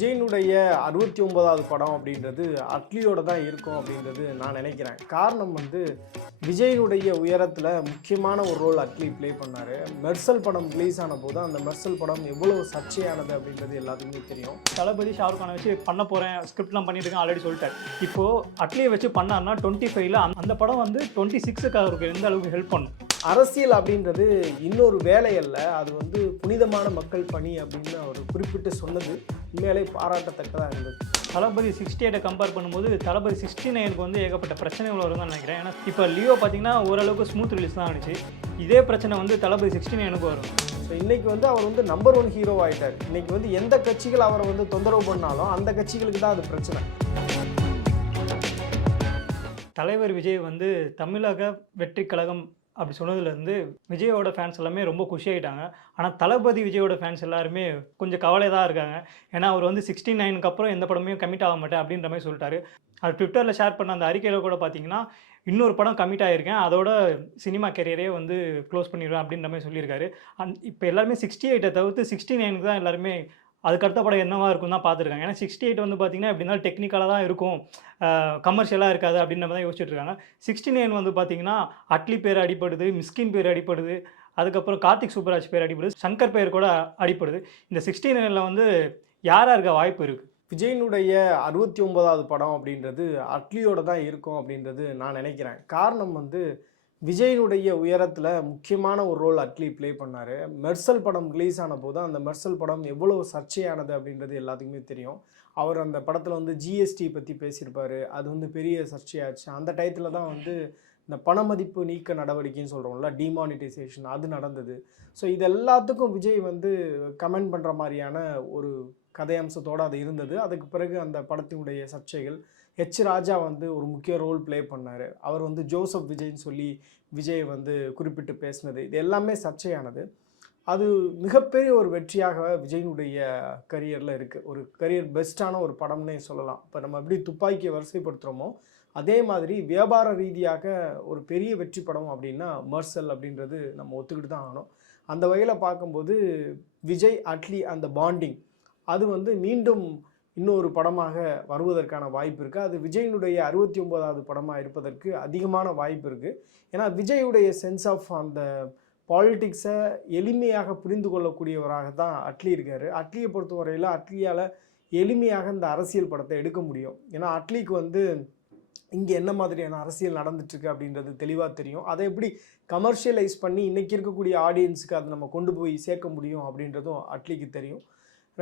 விஜயனுடைய அறுபத்தி ஒன்பதாவது படம் அப்படின்றது அட்லியோட தான் இருக்கும் அப்படின்றது நான் நினைக்கிறேன். காரணம் வந்து விஜயனுடைய உயரத்தில் முக்கியமான ஒரு ரோல் அட்லி ப்ளே பண்ணார். மெர்சல் படம் ரிலீஸ் ஆன போது அந்த மெர்சல் படம் எவ்வளோ சர்ச்சையானது அப்படின்றது எல்லாத்துக்குமே தெரியும். தளபதி ஷாருக் கானை வச்சு பண்ண போகிறேன் ஸ்கிரிப்ட்லாம் பண்ணிட்டு இருக்கேன் ஆல்ரெடி சொல்லிட்டேன் இப்போது அட்லியை வச்சு பண்ணார்னா டுவெண்ட்டி ஃபைவ்ல அந்த படம் வந்து டுவெண்ட்டி சிக்ஸுக்கு அவருக்கு எந்த அளவுக்கு ஹெல்ப் பண்ணும்? அரசியல் அப்படின்றது இன்னொரு வேலை அல்ல. அது வந்து புனிதமான மக்கள் பணி அப்படின்னு அவர் குறிப்பிட்டு சொன்னது. உண்மையிலே பாராட்டத்தக்கதாக இருந்தது. தளபதி சிக்ஸ்டி எயிட்டை கம்பேர் பண்ணும்போது தளபதி சிக்ஸ்டி நைனுக்கு வந்து ஏகப்பட்ட பிரச்சனைகள் வரும் தான் நினைக்கிறேன். ஏன்னா இப்போ லியோ பார்த்தீங்கன்னா ஓரளவுக்கு ஸ்மூத் ரிலீஸ் தான் ஆனிச்சு. இதே பிரச்சனை வந்து தளபதி சிக்ஸ்டி நைனுக்கு வரும். ஸோ இன்னைக்கு வந்து அவர் வந்து நம்பர் ஒன் ஹீரோ ஆயிட்டார். இன்னைக்கு வந்து எந்த கட்சிகள் அவரை வந்து தொந்தரவு பண்ணாலும் அந்த கட்சிகளுக்கு தான் அது பிரச்சனை. தலைவர் விஜய் வந்து தமிழக வெற்றி கழகம் அப்படி சொன்னதுலேருந்து விஜயோட ஃபேன்ஸ் எல்லாமே ரொம்ப குஷி ஆகிட்டாங்க ஆனால் தளபதி விஜயோட ஃபேன்ஸ் எல்லாருமே கொஞ்சம் கவலை தான் இருக்காங்க. ஏன்னா அவர் வந்து சிக்ஸ்டி நைனுக்கு அப்புறம் எந்த படமே கமிட் ஆக மாட்டேன் அப்படின்ற மாதிரி சொல்லிட்டாரு. அது ட்விட்டரில் ஷேர் பண்ண அந்த அறிக்கையில் கூட பார்த்தீங்கன்னா இன்னொரு படம் கமிட் ஆகிருக்கேன் அதோட சினிமா கெரியரே வந்து க்ளோஸ் பண்ணிடுவேன் அப்படின்ற மாதிரி சொல்லியிருக்காரு. அண்ட் இப்போ எல்லாருமே சிக்ஸ்டி எயிட்டை தவிர்த்து சிக்ஸ்டி நைனுக்கு தான் எல்லாருமே அதுக்கு அடுத்த படம் என்னவா இருக்கும் தான் பார்த்துருக்காங்க. ஏன்னா சிக்ஸ்டி எயிட் வந்து பார்த்தீங்கன்னா எப்படின்னா டெக்னிக்கலாக தான் இருக்கும். கமர்ஷியலாக இருக்காது அப்படின்ற மாதிரி தான் யோசிச்சுட்டு இருக்காங்க. சிக்ஸ்டி நைன் வந்து பார்த்தீங்கன்னா அட்லி பேர் அடிப்படுது மிஸ்கின் பேர் அடிப்படுது அதுக்கப்புறம் கார்த்திக் சூப்பராஜ் பேர் அடிப்படுது சங்கர் பேர் கூட அடிப்படுது இந்த சிக்ஸ்டி நைனில் வந்து யாராக இருக்க வாய்ப்பு இருக்குது விஜயனுடைய அறுபத்தி ஒன்பதாவது படம் அப்படின்றது அட்லியோட தான் இருக்கும் அப்படின்றது நான் நினைக்கிறேன். காரணம் வந்து விஜயினுடைய உயரத்தில் முக்கியமான ஒரு ரோல் அட்லி ப்ளே பண்ணார். மெர்சல் படம் ரிலீஸ் ஆன போது அந்த மெர்சல் படம் எவ்வளோ சர்ச்சையானது அப்படின்றது எல்லாத்துக்குமே தெரியும். அவர் அந்த படத்தில் வந்து ஜிஎஸ்டி பற்றி பேசியிருப்பார். அது வந்து பெரிய சர்ச்சையாச்சு. அந்த டயத்தில் தான் வந்து இந்த பணமதிப்பு நீக்க நடவடிக்கைன்னு சொல்கிறோம்ல டிமானிட்டைசேஷன் அது நடந்தது. ஸோ இது எல்லாத்துக்கும் விஜய் வந்து கமெண்ட் பண்ணுற மாதிரியான ஒரு கதையம்சத்தோடு அது இருந்தது. அதுக்கு பிறகு அந்த படத்தினுடைய சர்ச்சைகள். ஹெச் ராஜா வந்து ஒரு முக்கிய ரோல் ப்ளே பண்ணார். அவர் வந்து ஜோசப் விஜய்ன்னு சொல்லி விஜய் வந்து குறிப்பிட்டு பேசினது. இது எல்லாமே சர்ச்சையானது. அது மிகப்பெரிய ஒரு வெற்றியாக விஜயினுடைய கரியரில் இருக்குது ஒரு கரியர் பெஸ்ட்டான ஒரு படம்னே சொல்லலாம். இப்போ நம்ம எப்படி துப்பாக்கியை வரிசைப்படுத்துகிறோமோ அதே மாதிரி வியாபார ரீதியாக ஒரு பெரிய வெற்றி படம் அப்படின்னா மர்சல் அப்படின்றது நம்ம ஒத்துக்கிட்டு தான் ஆகணும். அந்த வகையில் பார்க்கும்போது விஜய் அட்லி அந்த பாண்டிங் அது வந்து மீண்டும் இன்னொரு படமாக வருவதற்கான வாய்ப்பு இருக்குது அது விஜயினுடைய அறுபத்தி ஒன்பதாவது படமாக இருப்பதற்கு அதிகமான வாய்ப்பு இருக்குது ஏன்னா விஜயுடைய சென்ஸ் ஆஃப் அந்த பாலிட்டிக்ஸை எளிமையாக புரிந்து கொள்ளக்கூடியவராக தான் அட்லி இருக்கார். அட்லியை பொறுத்தவரையில் அட்லியால் எளிமையாக இந்த அரசியல் படத்தை எடுக்க முடியும். ஏன்னா அட்லிக்கு வந்து இங்கே என்ன மாதிரியான அரசியல் நடந்துட்டுருக்கு அப்படின்றது தெளிவாக தெரியும். அதை எப்படி கமர்ஷியலைஸ் பண்ணி இன்றைக்கி இருக்கக்கூடிய ஆடியன்ஸுக்கு அதை நம்ம கொண்டு போய் சேர்க்க முடியும் அப்படின்றதும் அட்லிக்கு தெரியும்.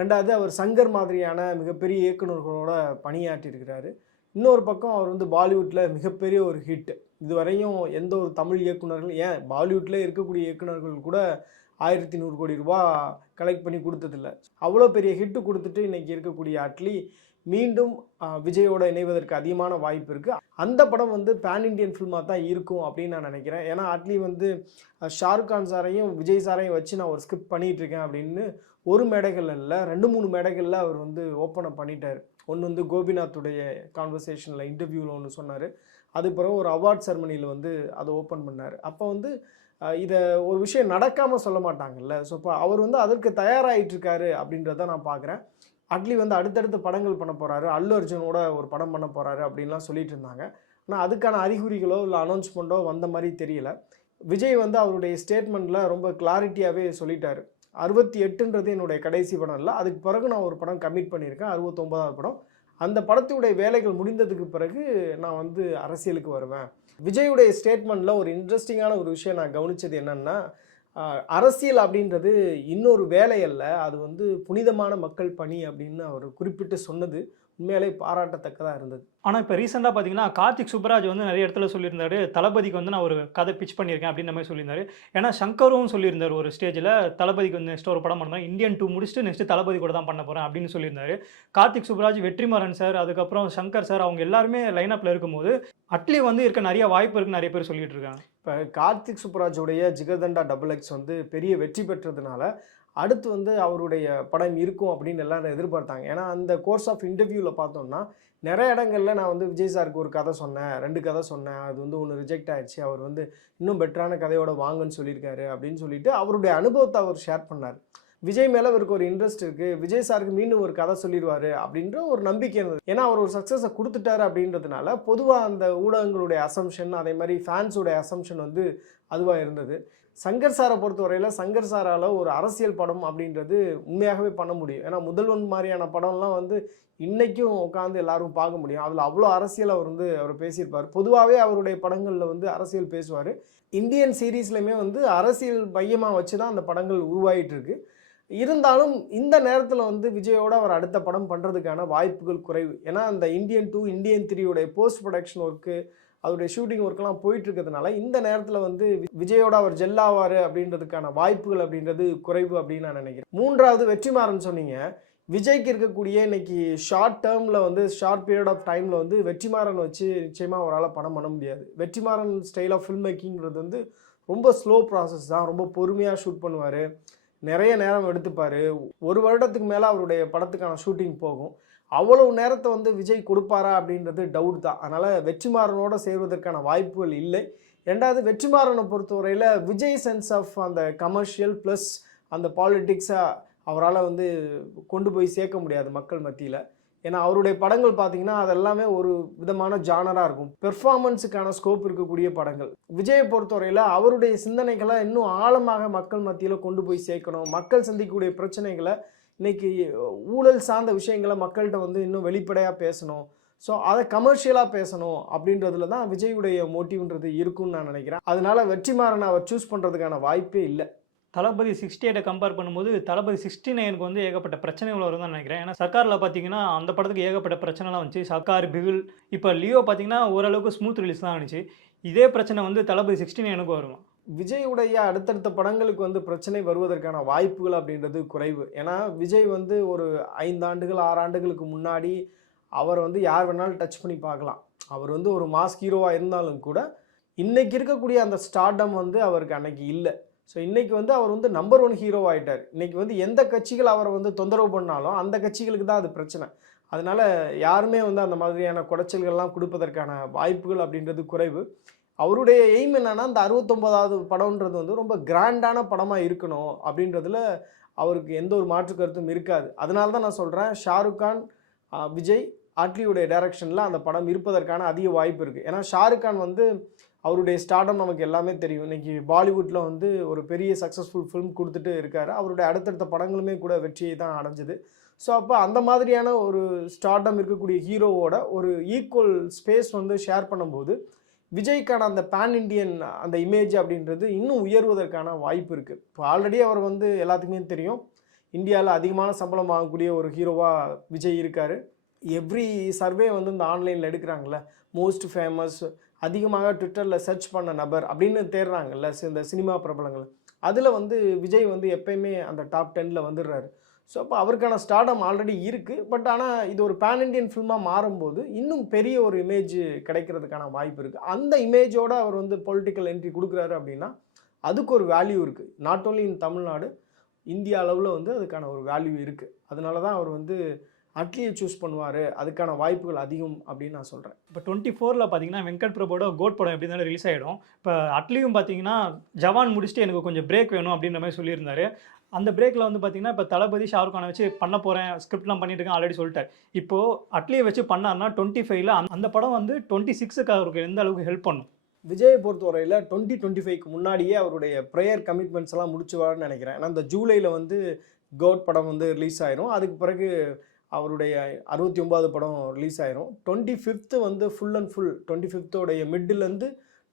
ரெண்டாவது அவர் சங்கர் மாதிரியான மிகப்பெரிய இயக்குநர்களோட பணியாற்றியிருக்கிறாரு. இன்னொரு பக்கம் அவர் வந்து பாலிவுட்டில் மிகப்பெரிய ஒரு ஹிட் இதுவரையும் எந்த ஒரு தமிழ் இயக்குநர்கள் ஏன் பாலிவுட்டில் இருக்கக்கூடிய இயக்குனர்கள் கூட ஆயிரத்தி நூறு கோடி ரூபா கலெக்ட் பண்ணி கொடுத்ததில்ல. அவ்வளோ பெரிய ஹிட்டு கொடுத்துட்டு இன்றைக்கி இருக்கக்கூடிய அட்லி மீண்டும் விஜயோட இணைவதற்கு அதிகமான வாய்ப்பு இருக்குது அந்த படம் வந்து பேன் இண்டியன் ஃபில்மாக தான் இருக்கும் அப்படின்னு நான் நினைக்கிறேன். ஏன்னா அட்லி வந்து ஷாருக் கான் சாரையும் விஜய் சாரையும் வச்சு நான் ஒரு ஸ்கிரிப்ட் பண்ணிகிட்டு இருக்கேன் அப்படின்னு ஒரு மேடைகள் இல்லை ரெண்டு மூணு மேடைகளில் அவர் வந்து ஓப்பன் அப் பண்ணிட்டார். ஒன்று வந்து கோபிநாத்துடைய கான்வர்சேஷனில் இன்டர்வியூவில் ஒன்று சொன்னார். அது பிறகு ஒரு அவார்ட் செரமனியில் வந்து அதை ஓப்பன் பண்ணார். அப்போ வந்து இதை ஒரு விஷயம் நடக்காமல் சொல்ல மாட்டாங்கல்ல. ஸோ இப்போ அவர் வந்து அதற்கு தயாராகிட்டுருக்காரு அப்படின்றத நான் பார்க்குறேன் அட்லி வந்து அடுத்தடுத்த படங்கள் பண்ண போகிறாரு அல்லு அர்ஜுனோட ஒரு படம் பண்ண போகிறாரு அப்படின்லாம் சொல்லிட்டு இருந்தாங்க. ஆனால் அதுக்கான அறிகுறிகளோ இல்லை அனௌன்ஸ்மெண்ட்டோ வந்த மாதிரி தெரியல. விஜய் வந்து அவருடைய ஸ்டேட்மெண்ட்டில் ரொம்ப கிளாரிட்டியாகவே சொல்லிட்டாரு. அறுபத்தி எட்டுன்றது என்னுடைய கடைசி படம் இல்லை. அதுக்கு பிறகு நான் ஒரு படம் கமிட் பண்ணியிருக்கேன். அறுபத்தொம்பதாவது படம். அந்த படத்துடைய வேலைகள் முடிந்ததுக்கு பிறகு நான் வந்து அரசியலுக்கு வருவேன். விஜயுடைய ஸ்டேட்மெண்ட்டில் ஒரு இன்ட்ரெஸ்டிங்கான ஒரு விஷயம் நான் கவனிச்சது என்னென்னா அரசியல் அப்படின்றது இன்னொரு வேலை அல்ல. அது வந்து புனிதமான மக்கள் பணி அப்படின்னு அவர் குறிப்பிட்டு சொன்னது. உண்மையிலே பாராட்டத்தக்கதாக இருந்தது. ஆனால் இப்போ ரீசெண்டாக பார்த்தீங்கன்னா கார்த்திக் சுப்ராஜ் வந்து நிறைய இடத்துல சொல்லியிருந்தாரு தளபதிக்கு வந்து நான் ஒரு கதை பிச் பண்ணியிருக்கேன் அப்படின்ற மாதிரி சொல்லியிருந்தாரு. ஏன்னா சங்கரும் சொல்லியிருந்தார் ஒரு ஸ்டேஜில் தளபதிக்கு வந்து நெக்ஸ்ட் ஒரு படம் பண்ணேன் இந்தியன் டூ முடிச்சுட்டு நெக்ஸ்ட் தளபதி கூட தான் பண்ண போகிறேன் அப்படின்னு சொல்லியிருந்தாரு. கார்த்திக் சுப்ராஜ் வெற்றிமாறன் சார் அதுக்கப்புறம் சங்கர் சார் அவங்க எல்லாருமே லைனப்பில் இருக்கும்போது அட்லி வந்து இருக்க நிறைய வாய்ப்பு இருக்குன்னு நிறைய பேர் சொல்லிட்டு இருக்காங்க. இப்போ கார்த்திக் சுப்ராஜுடைய ஜிகர்தண்டா டபுள் எக்ஸ் வந்து பெரிய வெற்றி பெற்றதுனால அடுத்து வந்து அவருடைய படம் இருக்கும் அப்படின்னு எல்லாரும் எதிர்பார்த்தாங்க. ஏன்னா அந்த கோர்ஸ் ஆஃப் இன்டர்வியூவில் பார்த்தோம்னா நிறைய இடங்கள்ல நான் வந்து விஜய் சாருக்கு ஒரு கதை சொன்னேன் ரெண்டு கதை சொன்னேன். அது வந்து ஒன்று ரிஜெக்ட் ஆயிடுச்சு. அவர் வந்து இன்னும் பெட்டரான கதையோட வாங்கன்னு சொல்லியிருக்காரு அப்படின்னு சொல்லிட்டு அவருடைய அனுபவத்தை அவர் ஷேர் பண்ணார். விஜய் மேலே இவருக்கு ஒரு இன்ட்ரெஸ்ட் இருக்குது விஜய் சாருக்கு மீண்டும் ஒரு கதை சொல்லிடுவார் அப்படின்ற ஒரு நம்பிக்கை இருந்தது. ஏன்னா அவர் ஒரு சக்ஸஸை கொடுத்துட்டாரு அப்படின்றதுனால பொதுவாக அந்த ஊடகங்களுடைய அசம்ஷன் அதே மாதிரி ஃபேன்ஸோடைய அசம்ஷன் வந்து அதுவாக இருந்தது. சங்கர் சாரை பொறுத்தவரையில் சங்கர் சாரால் ஒரு அரசியல் படம் அப்படின்றது உண்மையாகவே பண்ண முடியும். ஏன்னா முதல்வன் மாதிரியான படம்லாம் வந்து இன்றைக்கும் உட்காந்து எல்லாரும் பார்க்க முடியும். அதில் அவ்வளோ அரசியல் அவர் வந்து அவர் பேசியிருப்பார். பொதுவாகவே அவருடைய படங்களில் வந்து அரசியல் பேசுவார். இந்தியன் சீரீஸ்லையுமே வந்து அரசியல் மையமாக வச்சு தான் அந்த படங்கள் உருவாகிட்டுருக்கு இருந்தாலும் இந்த நேரத்தில் வந்து விஜயோட அவர் அடுத்த படம் பண்ணுறதுக்கான வாய்ப்புகள் குறைவு. ஏன்னா அந்த இந்தியன் டூ இந்தியன் த்ரீயோடைய போஸ்ட் ப்ரொடக்ஷன் ஒர்க்கு அவருடைய ஷூட்டிங் ஒர்க்கெல்லாம் போயிட்டு இருக்கிறதுனால இந்த நேரத்தில் வந்து விஜயோட அவர் ஜெல்லாவார் அப்படின்றதுக்கான வாய்ப்புகள் அப்படின்றது குறைவு அப்படின்னு நான் நினைக்கிறேன். மூன்றாவது வெற்றிமாறன் சொன்னீங்க. விஜய்க்கு இருக்கக்கூடிய இன்னைக்கு ஷார்ட் டேர்மில் வந்து ஷார்ட் பீரியட் ஆஃப் டைமில் வந்து வெற்றிமாறன் வச்சு நிச்சயமாக அவரால் படம் பண்ண முடியாது. வெற்றிமாறன் ஸ்டைல் ஆஃப் ஃபில்ம் மேக்கிங்கிறது வந்து ரொம்ப ஸ்லோ ப்ராசஸ் தான். ரொம்ப பொறுமையாக ஷூட் பண்ணுவார். நிறைய நேரம் எடுத்துப்பார். ஒரு வருடத்துக்கு மேலே அவருடைய படத்துக்கான ஷூட்டிங் போகும். அவ்வளவு நேரத்தை வந்து விஜய் கொடுப்பாரா அப்படின்றது டவுட் தான். அதனால் வெற்றிமாறனோட சேர்வதற்கான வாய்ப்புகள் இல்லை. ரெண்டாவது வெற்றிமாறனை பொறுத்தவரையில் விஜய் சென்ஸ் ஆஃப் அந்த கமர்ஷியல் ப்ளஸ் அந்த பாலிட்டிக்ஸை அவரால் வந்து கொண்டு போய் சேர்க்க முடியாது மக்கள் மத்தியில். ஏன்னா அவருடைய படங்கள் பார்த்தீங்கன்னா அதெல்லாமே ஒரு விதமான ஜானராக இருக்கும். பெர்ஃபார்மன்ஸுக்கான ஸ்கோப் இருக்கக்கூடிய படங்கள். விஜயை பொறுத்தவரையில் அவருடைய சிந்தனைகளை இன்னும் ஆழமாக மக்கள் மத்தியில் கொண்டு போய் சேர்க்கணும். மக்கள் சந்திக்கக்கூடிய பிரச்சனைகளை இன்னைக்கு ஊழல் சார்ந்த விஷயங்களை மக்கள்கிட்ட வந்து இன்னும் வெளிப்படையாக பேசணும். ஸோ அதை கமர்ஷியலாக பேசணும் அப்படின்றதுல தான் விஜயுடைய மோட்டிவ்ன்றது இருக்கும்னு நான் நினைக்கிறேன். அதனால வெற்றிமாறனை அவர் சூஸ் பண்ணுறதுக்கான வாய்ப்பே இல்லை. தளபதி சிக்ஸ்டி எயிட்டை கம்பேர் பண்ணும்போது தளபதி சிக்ஸ்டி நைனுக்கு வந்து ஏகப்பட்ட பிரச்சனைகள் வரும் தான் நினைக்கிறேன். ஏன்னா சர்க்காரில் பார்த்தீங்கன்னா அந்த படத்துக்கு ஏகப்பட்ட பிரச்சனைலாம் வந்துச்சு. சர்க்கார் பிகில் இப்போ லியோ பார்த்தீங்கன்னா ஓரளவுக்கு ஸ்மூத் ரிலீஸ் தான் ஆனிச்சு. இதே பிரச்சனை வந்து தளபதி சிக்ஸ்டி நைனுக்கு வரும்? விஜயுடைய அடுத்தடுத்த படங்களுக்கு வந்து பிரச்சனை வருவதற்கான வாய்ப்புகள் அப்படின்றது குறைவு. ஏன்னா விஜய் வந்து ஒரு ஐந்து ஆண்டுகள் ஆறு ஆண்டுகளுக்கு முன்னாடி அவர் வந்து யார் வேணாலும் டச் பண்ணி பார்க்கலாம். அவர் வந்து ஒரு மாஸ் ஹீரோவாக இருந்தாலும் கூட இன்றைக்கி இருக்கக்கூடிய அந்த ஸ்டார்டம் வந்து அவருக்கு அன்னைக்கு இல்லை. ஸோ இன்றைக்கி வந்து அவர் வந்து நம்பர் ஒன் ஹீரோ ஆகிட்டார் இன்றைக்கி வந்து எந்த கட்சிகள் அவரை வந்து தொந்தரவு பண்ணாலும் அந்த கட்சிகளுக்கு தான் அது பிரச்சனை. அதனால் யாருமே வந்து அந்த மாதிரியான குடைச்சல்கள்லாம் கொடுப்பதற்கான வாய்ப்புகள் அப்படின்றது குறைவு. அவருடைய எய்ம் என்னன்னா அந்த அறுபத்தொம்போதாவது படம்ன்றது வந்து ரொம்ப கிராண்டான படமாக இருக்கணும் அப்படின்றதுல அவருக்கு எந்த ஒரு மாற்று கருத்தும் இருக்காது. அதனால தான் நான் சொல்கிறேன் ஷாருக் கான் விஜய் ஆட்லியுடைய டைரக்ஷனில் அந்த படம் இருப்பதற்கான அதிக வாய்ப்பு இருக்குது ஏன்னா ஷாருக் கான் வந்து அவருடைய ஸ்டார்டம் நமக்கு எல்லாமே தெரியும். இன்றைக்கி பாலிவுட்டில் வந்து ஒரு பெரிய சக்ஸஸ்ஃபுல் ஃபிலிம் கொடுத்துட்டு இருக்காரு. அவருடைய அடுத்தடுத்த படங்களுமே கூட வெற்றியை தான் அடைஞ்சது. ஸோ அப்போ அந்த மாதிரியான ஒரு ஸ்டார்டம் இருக்கக்கூடிய ஹீரோவோட ஒரு ஈக்குவல் ஸ்பேஸ் வந்து ஷேர் பண்ணும்போது விஜய்க்கான அந்த பேன் இண்டியன் அந்த இமேஜ் அப்படின்றது இன்னும் உயர்வதற்கான வாய்ப்பு இருக்குது இப்போ ஆல்ரெடி அவர் வந்து எல்லாத்துக்குமே தெரியும். இந்தியாவில் அதிகமான சம்பளம் வாங்கக்கூடிய ஒரு ஹீரோவாக விஜய் இருக்கார். எவ்ரி சர்வே வந்து இந்த ஆன்லைனில் எடுக்கிறாங்கல்ல. மோஸ்ட் ஃபேமஸ் அதிகமாக ட்விட்டரில் சர்ச் பண்ண நபர் அப்படின்னு தேடுறாங்கல்ல இந்த சினிமா பிரபலங்கள். அதில் வந்து விஜய் வந்து எப்பயுமே அந்த டாப் டென்னில் வந்துடுறாரு. ஸோ அப்போ அவருக்கான ஸ்டார்டம் ஆல்ரெடி இருக்குது பட் ஆனால் இது ஒரு பேன் இண்டியன் ஃபில்மாக மாறும்போது இன்னும் பெரிய ஒரு இமேஜ் கிடைக்கிறதுக்கான வாய்ப்பு இருக்குது அந்த இமேஜோடு அவர் வந்து பொலிட்டிக்கல் என்ட்ரி கொடுக்குறாரு அப்படின்னா அதுக்கு ஒரு வேல்யூ இருக்குது not only in Tamil Nadu India அளவில் வந்து அதுக்கான ஒரு வேல்யூ இருக்குது அதனால தான் அவர் வந்து அட்லியை சூஸ் பண்ணுவார். அதுக்கான வாய்ப்புகள் அதிகம் அப்படின்னு நான் சொல்கிறேன் இப்போ டுவெண்ட்டி ஃபோரில் பார்த்தீங்கன்னா வெங்கட் பிரபோட கோட் படம் எப்படி இருந்தாலும் ரிலீஸ் ஆகிடும் இப்போ அட்லியும் பார்த்தீங்கன்னா ஜவான் முடிச்சுட்டு எனக்கு கொஞ்சம் பிரேக் வேணும் அப்படின்ற மாதிரி சொல்லியிருந்தாரு. அந்த பிரேக்கில் வந்து பார்த்தீங்கன்னா இப்போ தளபதி ஷாருக் கானை வச்சு பண்ண போகிறேன் ஸ்கிரிப்ட்லாம் பண்ணிட்டு இருக்கேன் ஆல்ரெடி சொல்லிட்டார். இப்போது அட்லியை வச்சு பண்ணார்னா டுவெண்ட்டி ஃபைவ்ல அந்த படம் வந்து டுவெண்ட்டி சிக்ஸுக்கு அவருக்கு எந்த அளவுக்கு ஹெல்ப் பண்ணும்? விஜயை பொறுத்தவரையில் டுவெண்ட்டி டுவெண்ட்டி ஃபைவ்க்கு முன்னாடியே அவருடைய ப்ரேயர் கமிட்மெண்ட்ஸ் எல்லாம் முடிச்சுவார்னு நினைக்கிறேன். ஏன்னா அந்த ஜூலையில் வந்து கோட் படம் வந்து ரிலீஸ் ஆயிரும். அதுக்கு பிறகு அவருடைய அறுபத்தி ஒன்பது படம் ரிலீஸ் ஆயிரும். டுவெண்ட்டி ஃபிஃப்த்து வந்து ஃபுல் அண்ட் ஃபுல் டுவெண்ட்டி ஃபிஃப்த்தோடைய மிட்டிலேருந்து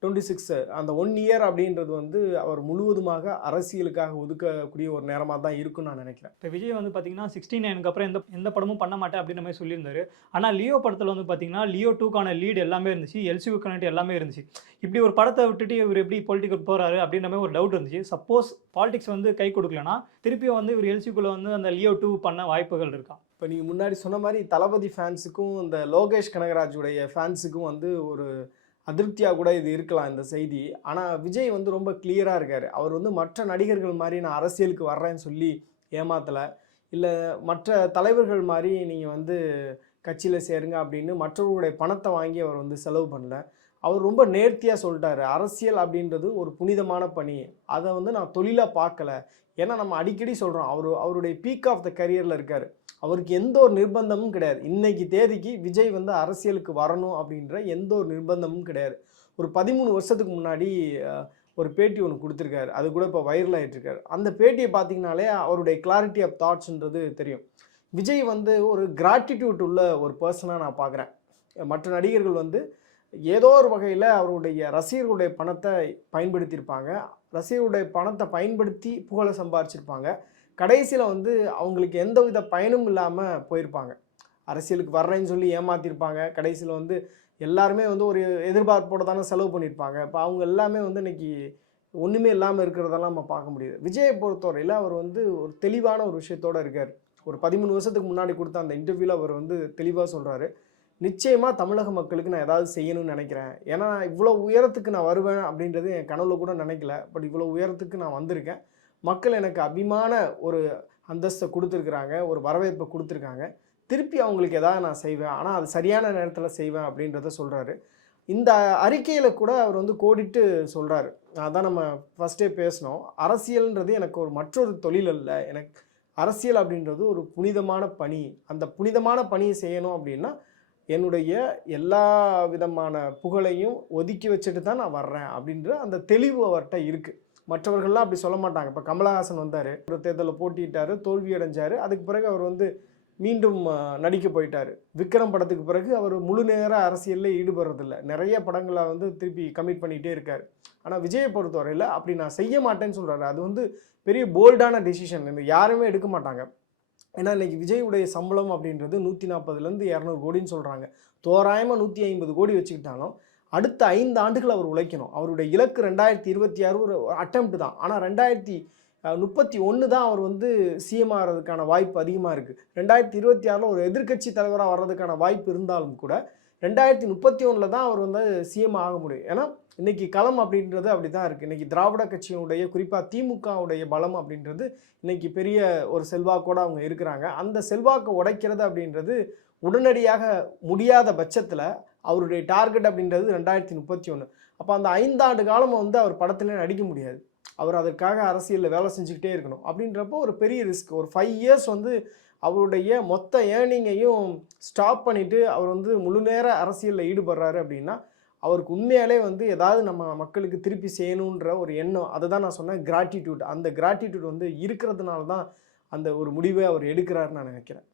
டுவெண்ட்டி சிக்ஸ் அந்த ஒன் இயர் அப்படின்றது வந்து அவர் முழுவதுமாக அரசியலுக்காக ஒதுக்கக்கூடிய ஒரு நேரமாக தான் இருக்கும்னு நான் நினைக்கிறேன். இப்போ விஜய் வந்து பார்த்தீங்கன்னா சிக்ஸ்டி நைனுக்கு அப்புறம் எந்த எந்த படமும் பண்ண மாட்டேன் அப்படின்ற மாதிரி சொல்லியிருந்தாரு. ஆனால் லியோ படத்தில் வந்து பார்த்தீங்கன்னா லியோ டூக்கான லீடு எல்லாமே இருந்துச்சு எல்சியூ கனெக்ட் எல்லாமே இருந்துச்சு. இப்படி ஒரு படத்தை விட்டுட்டு இவர் எப்படி பொலிட்டிக்கல் போகிறாரு அப்படின்ற மாதிரி ஒரு டவுட் இருந்துச்சு. சப்போஸ் பாலிடிக்ஸ் வந்து கை கொடுக்கலனா திருப்பியும் வந்து இவர் எல்சிக்குள்ளே வந்து அந்த லியோ டூ பண்ண வாய்ப்புகள் இருக்கா? இப்போ நீங்கள் முன்னாடி சொன்ன மாதிரி தளபதி ஃபேன்ஸுக்கும் இந்த லோகேஷ் கனகராஜுடைய ஃபேன்ஸுக்கும் வந்து ஒரு அதிருப்தியாக கூட இது இருக்கலாம் இந்த செய்தி. ஆனால் விஜய் வந்து ரொம்ப கிளியராக இருக்கார். அவர் வந்து மற்ற நடிகர்கள் மாதிரி நான் அரசியலுக்கு வர்றேன்னு சொல்லி ஏமாத்தலை. இல்லை மற்ற தலைவர்கள் மாதிரி நீங்கள் வந்து கட்சியில் சேருங்க அப்படின்னு மற்றவர்களுடைய பணத்தை வாங்கி அவர் வந்து செலவு பண்ணல. அவர் ரொம்ப நேர்த்தியாக சொல்லிட்டாரு. அரசியல் அப்படின்றது ஒரு புனிதமான பணி. அதை வந்து நான் தொழிலாக பார்க்கல. ஏன்னா நம்ம அடிக்கடி சொல்கிறோம் அவர் அவருடைய பீக் ஆஃப் த கரியரில் இருக்கார். அவருக்கு எந்த ஒரு நிர்பந்தமும் கிடையாது. இன்னைக்கு தேதிக்கு விஜய் வந்து அரசியலுக்கு வரணும் அப்படின்ற எந்த ஒரு நிர்பந்தமும் கிடையாது. ஒரு பதிமூணு வருஷத்துக்கு முன்னாடி ஒரு பேட்டி ஒன்று கொடுத்துருக்காரு. அது கூட இப்போ வைரல் ஆகிட்டுருக்காரு அந்த பேட்டியை பார்த்தீங்கனாலே அவருடைய கிளாரிட்டி ஆஃப் தாட்ஸ்ன்றது தெரியும். விஜய் வந்து ஒரு கிராட்டிடியூட் உள்ள ஒரு பர்சனாக நான் பார்க்குறேன். மற்ற நடிகர்கள் வந்து ஏதோ ஒரு வகையில் அவருடைய ரசிகர்களுடைய பணத்தை பயன்படுத்தியிருப்பாங்க. ரசிகர்களுடைய பணத்தை பயன்படுத்தி புகழை சம்பாரிச்சிருப்பாங்க. கடைசியில் வந்து அவங்களுக்கு எந்த வித பயனும் இல்லாமல் போயிருப்பாங்க. அரசியலுக்கு வர்றேன்னு சொல்லி ஏமாத்திருப்பாங்க. கடைசியில் வந்து எல்லாருமே வந்து ஒரு எதிர்பார்ப்போட தானே செலவு பண்ணியிருப்பாங்க இப்போ அவங்க எல்லாமே வந்து இன்னைக்கு ஒன்றுமே இல்லாமல் இருக்கிறதெல்லாம் நம்ம பார்க்க முடியுது. விஜயை பொறுத்தவரையில் அவர் வந்து ஒரு தெளிவான ஒரு விஷயத்தோட இருக்கார். ஒரு பதிமூணு வருஷத்துக்கு முன்னாடி கொடுத்த அந்த இன்டர்வியூவில் அவர் வந்து தெளிவாக சொல்கிறாரு நிச்சயமாக தமிழக மக்களுக்கு நான் ஏதாவது செய்யணும்னு நினைக்கிறேன். ஏன்னா இவ்வளோ உயரத்துக்கு நான் வருவேன் அப்படின்றது என் கனவுல கூட நினைக்கல. பட் இவ்வளோ உயரத்துக்கு நான் வந்திருக்கேன். மக்கள் எனக்கு அபிமான ஒரு அந்தஸ்தை கொடுத்துருக்குறாங்க ஒரு வரவேற்பை கொடுத்துருக்காங்க. திருப்பி அவங்களுக்கு எதாவது நான் செய்வேன். ஆனால் அது சரியான நேரத்தில் செய்வேன் அப்படின்றத சொல்கிறாரு இந்த அறிக்கையில் கூட அவர் வந்து கோடிட்டு சொல்கிறாரு அதான் நம்ம ஃபஸ்ட்டே பேசினோம். அரசியல்ன்றது எனக்கு ஒரு மற்றொரு தொழில் அல்ல. எனக்கு அரசியல் அப்படின்றது ஒரு புனிதமான பணி. அந்த புனிதமான பணியை செய்யணும் அப்படின்னா என்னுடைய எல்லா விதமான புகழையும் ஒதுக்கி வச்சுட்டு தான் நான் வர்றேன் அப்படின்ற அந்த தெளிவு அவர்கிட்ட இருக்குது மற்றவர்கள்லாம் அப்படி சொல்ல மாட்டாங்க. இப்போ கமலஹாசன் வந்தார். ஒரு தேர்தலில் போட்டியிட்டார் தோல்வி அடைஞ்சார் அதுக்கு பிறகு அவர் வந்து மீண்டும் நடிக்க போயிட்டார். விக்ரம் படத்துக்கு பிறகு அவர் முழு நேர அரசியலில் ஈடுபடுறதில்ல. நிறைய படங்களை வந்து திருப்பி கமிட் பண்ணிகிட்டே இருக்கார். ஆனால் விஜயை பொறுத்தவரையில் அப்படி நான் செய்ய மாட்டேன்னு சொல்கிறாரு அது வந்து பெரிய போல்டான டெசிஷன் இந்த யாருமே எடுக்க மாட்டாங்க. ஏன்னா இன்றைக்கி விஜயுடைய சம்பளம் அப்படின்றது நூற்றி நாற்பதுலேருந்து இரநூறு கோடின்னு சொல்கிறாங்க தோராயமாக நூற்றி ஐம்பது கோடி வச்சுக்கிட்டாலும் அடுத்த ஐந்து ஆண்டுகள் அவர் உழைக்கணும். அவருடைய இலக்கு ரெண்டாயிரத்தி இருபத்தி ஆறு ஒரு அட்டம்ப்ட் தான். ஆனால் ரெண்டாயிரத்தி முப்பத்தி ஒன்று தான் அவர் வந்து சிஎம் ஆகிறதுக்கான வாய்ப்பு அதிகமாக இருக்குது ரெண்டாயிரத்தி இருபத்தி ஆறில் ஒரு எதிர்க்கட்சி தலைவராக வர்றதுக்கான வாய்ப்பு இருந்தாலும் கூட ரெண்டாயிரத்தி முப்பத்தி ஒன்றில் தான் அவர் வந்து சிஎம் ஆக முடியும். ஏன்னா இன்றைக்கி களம் அப்படின்றது அப்படி தான் இருக்குது இன்றைக்கி திராவிட கட்சியினுடைய குறிப்பாக திமுகவுடைய பலம் அப்படின்றது இன்றைக்கி பெரிய ஒரு செல்வாக்கோடு அவங்க இருக்கிறாங்க. அந்த செல்வாக்கை உடைக்கிறது அப்படின்றது உடனடியாக முடியாத பட்சத்தில் அவருடைய டார்கெட் அப்படின்றது ரெண்டாயிரத்தி முப்பத்தி ஒன்று அப்போ அந்த ஐந்தாண்டு காலம் வந்து அவர் படத்தில் நடிக்க முடியாது. அவர் அதற்காக அரசியலில் வேலை செஞ்சுக்கிட்டே இருக்கணும். அப்படின்றப்போ ஒரு பெரிய ரிஸ்க் ஒரு ஃபைவ் இயர்ஸ் வந்து அவருடைய மொத்த ஏர்னிங்கையும் ஸ்டாப் பண்ணிவிட்டு அவர் வந்து முழு நேர அரசியலில் ஈடுபடுறாரு அப்படின்னா அவருக்கு உண்மையாலே வந்து ஏதாவது நம்ம மக்களுக்கு திருப்பி செய்யணுன்ற ஒரு எண்ணம். அதை தான் நான் சொன்னேன் கிராட்டிடியூட் அந்த கிராட்டிடியூட் வந்து இருக்கிறதுனால தான் அந்த ஒரு முடிவை அவர் எடுக்கிறாருன்னு நான் நினைக்கிறேன்.